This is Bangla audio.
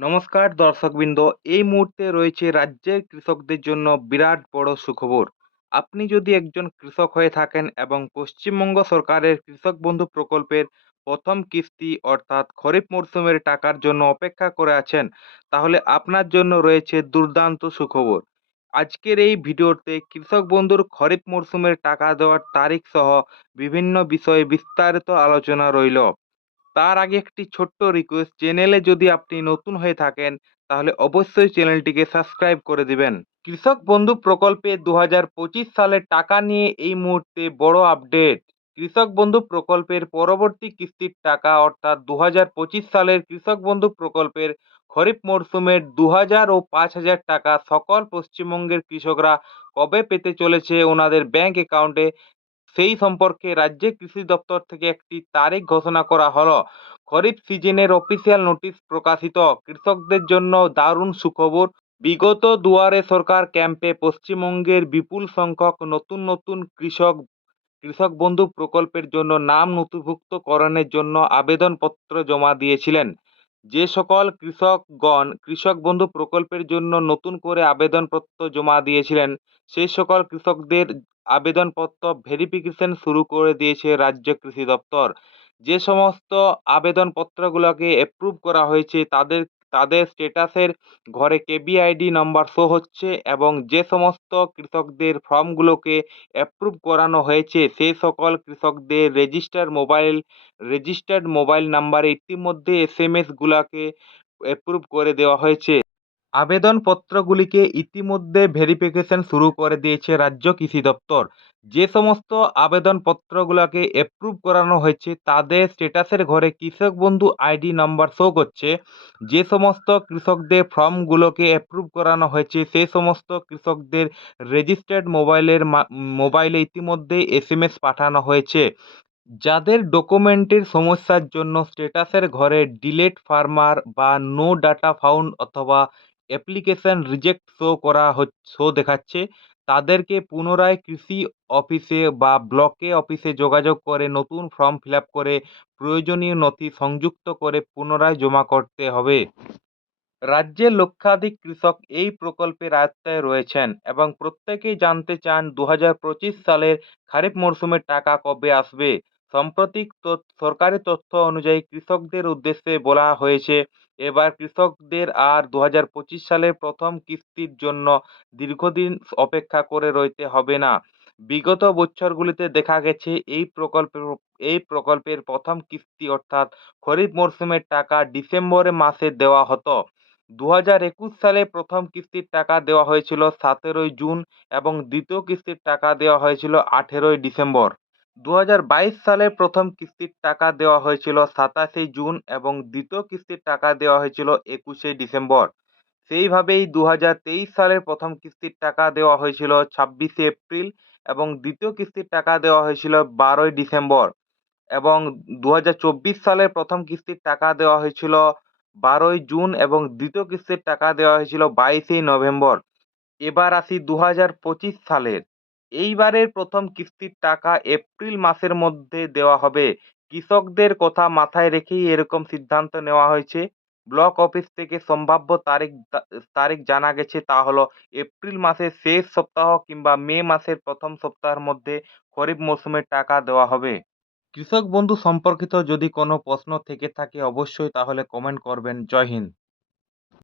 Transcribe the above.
নমস্কার দর্শকবৃন্দ, এই মুহূর্তে রয়েছে রাজ্যের কৃষকদের জন্য বিরাট বড় সুখবর। আপনি যদি একজন কৃষক হয়ে থাকেন এবং পশ্চিমবঙ্গ সরকারের কৃষক বন্ধু প্রকল্পের প্রথম কিস্তি অর্থাৎ খরিফ মরশুমের টাকার জন্য অপেক্ষা করে আছেন, তাহলে আপনার জন্য রয়েছে দুর্দান্ত সুখবর। আজকের এই ভিডিওতে কৃষক বন্ধুর খরিফ মরশুমের টাকা দেওয়ার তারিখ সহ বিভিন্ন বিষয়ে বিস্তারিত আলোচনা রইল। তার আগে একটি ছোট্ট রিকোয়েস্ট চ্যানেলে যদি আপনি নতুন হয়ে থাকেন, তাহলে অবশ্যই চ্যানেলটিকে সাবস্ক্রাইব করে দিবেন। কৃষক বন্ধু প্রকল্পে দু সালের টাকা নিয়ে এই মুহূর্তে বড় আপডেট কৃষক বন্ধু প্রকল্পের পরবর্তী কিস্তির টাকা অর্থাৎ দু হাজার পঁচিশ সালের কৃষক বন্ধু প্রকল্পের খরিফ মরশুমের দু ও পাঁচ হাজার টাকা সকল পশ্চিমবঙ্গের কৃষকরা কবে পেতে চলেছে ওনাদের ব্যাংক অ্যাকাউন্টে সেই সম্পর্কে রাজ্যের কৃষি দপ্তর থেকে একটি তারিখ ঘোষণা করা হলো। খরিফ সিজনের অফিসিয়াল নোটিশ প্রকাশিত। কৃষকদের জন্য দারুণ সুখবর। বিগত দুয়ারে সরকার ক্যাম্পে পশ্চিমবঙ্গের বিপুল সংখ্যক নতুন নতুন কৃষক কৃষক বন্ধু প্রকল্পের জন্য নাম নথিভুক্তকরণের জন্য আবেদনপত্র জমা দিয়েছিলেন। যে সকল কৃষকগণ, কৃষক বন্ধু প্রকল্পের জন্য নতুন করে আবেদনপত্র জমা দিয়েছিলেন, সেই সকল কৃষকদের আবেদনপত্র ভেরিফিকেশন শুরু করে দিয়েছে রাজ্য কৃষি দপ্তর। যে সমস্ত আবেদনপত্রগুলোকে অ্যাপ্রুভ করা হয়েছে, তাদের তাদের স্টেটাসের ঘরে কেবিআইডি নাম্বার শো হচ্ছে এবং যে সমস্ত কৃষকদের ফর্মগুলোকে অ্যাপ্রুভ করানো হয়েছে, সেই সকল কৃষকদের রেজিস্টার মোবাইল রেজিস্টার্ড মোবাইল নাম্বারে ইতিমধ্যে এস এম এসগুলোকে অ্যাপ্রুভ করে দেওয়া হয়েছে। আবেদনপত্রগুলিকে ইতিমধ্যে ভেরিফিকেশন শুরু করে দিয়েছে রাজ্য কৃষি দপ্তর। যে সমস্ত আবেদনপত্রগুলোকে অ্যাপ্রুভ করানো হয়েছে, তাদের স্টেটাসের ঘরে কৃষক বন্ধু আইডি নাম্বার শো করছে। যে সমস্ত কৃষকদের ফর্মগুলোকে অ্যাপ্রুভ করানো হয়েছে, সেই সমস্ত কৃষকদের রেজিস্টার্ড মোবাইলের মোবাইলে ইতিমধ্যে এস এম এস পাঠানো হয়েছে। যাদের ডকুমেন্টের সমস্যার জন্য স্টেটাসের ঘরে ডিলেট ফার্মার বা নো ডাটা ফাউন্ড অথবা অ্যাপ্লিকেশন রিজেক্ট শো করা শো দেখাচ্ছে। তাদেরকে পুনরায় কৃষি অফিসে বা ব্লকে অফিসে যোগাযোগ করে, নতুন ফর্ম ফিল আপ করে, প্রয়োজনীয় নথি সংযুক্ত করে পুনরায় জমা করতে হবে। রাজ্যের লক্ষাধিক কৃষক এই প্রকল্পের আয়ত্তায় রয়েছেন এবং প্রত্যেকেই জানতে চান দু হাজার পঁচিশ সালের খারিফ মরশুমের টাকা কবে আসবে। সাম্প্রতিক সরকারি তথ্য অনুযায়ী কৃষকদের উদ্দেশ্যে বলা হয়েছে এবার কৃষকদের আর দু হাজার পঁচিশ সালের প্রথম কিস্তির জন্য দীর্ঘদিন অপেক্ষা করে রইতে হবে না। বিগত বছরগুলিতে দেখা গেছে এই প্রকল্পের এই প্রকল্পের প্রথম কিস্তি অর্থাৎ খরিফ মরশুমের টাকা ডিসেম্বরে মাসে দেওয়া হতো। দু হাজার একুশ সালে প্রথম কিস্তির টাকা দেওয়া হয়েছিল সতেরোই জুন এবং দ্বিতীয় কিস্তির টাকা দেওয়া হয়েছিল আঠেরোই ডিসেম্বর। দু হাজার বাইশ সালে প্রথম কিস্তির টাকা দেওয়া হয়েছিল সাতাশে জুন এবং দ্বিতীয় কিস্তির টাকা দেওয়া হয়েছিল একুশে ডিসেম্বর। সেইভাবেই দু তেইশ সালের প্রথম কিস্তির টাকা দেওয়া হয়েছিল ছাব্বিশে এপ্রিল এবং দ্বিতীয় কিস্তির টাকা দেওয়া হয়েছিল বারোই ডিসেম্বর এবং দু হাজার চব্বিশ সালের প্রথম কিস্তির টাকা দেওয়া হয়েছিল বারোই জুন এবং দ্বিতীয় কিস্তির টাকা দেওয়া হয়েছিল বাইশে নভেম্বর। এবার আসি দু হাজার পঁচিশ সালের। এইবারের প্রথম কিস্তির টাকা এপ্রিল মাসের মধ্যে দেওয়া হবে। কৃষকদের কথা মাথায় রেখেই এরকম সিদ্ধান্ত নেওয়া হয়েছে। ব্লক অফিস থেকে সম্ভাব্য তারিখ তারিখ জানা গেছে তা হলো এপ্রিল মাসের শেষ সপ্তাহ কিংবা মে মাসের প্রথম সপ্তাহের মধ্যে খরিফ মরশুমের টাকা দেওয়া হবে। কৃষক বন্ধু সম্পর্কিত যদি কোনো প্রশ্ন থেকে থাকে অবশ্যই তাহলে কমেন্ট করবেন। জয় হিন্দ।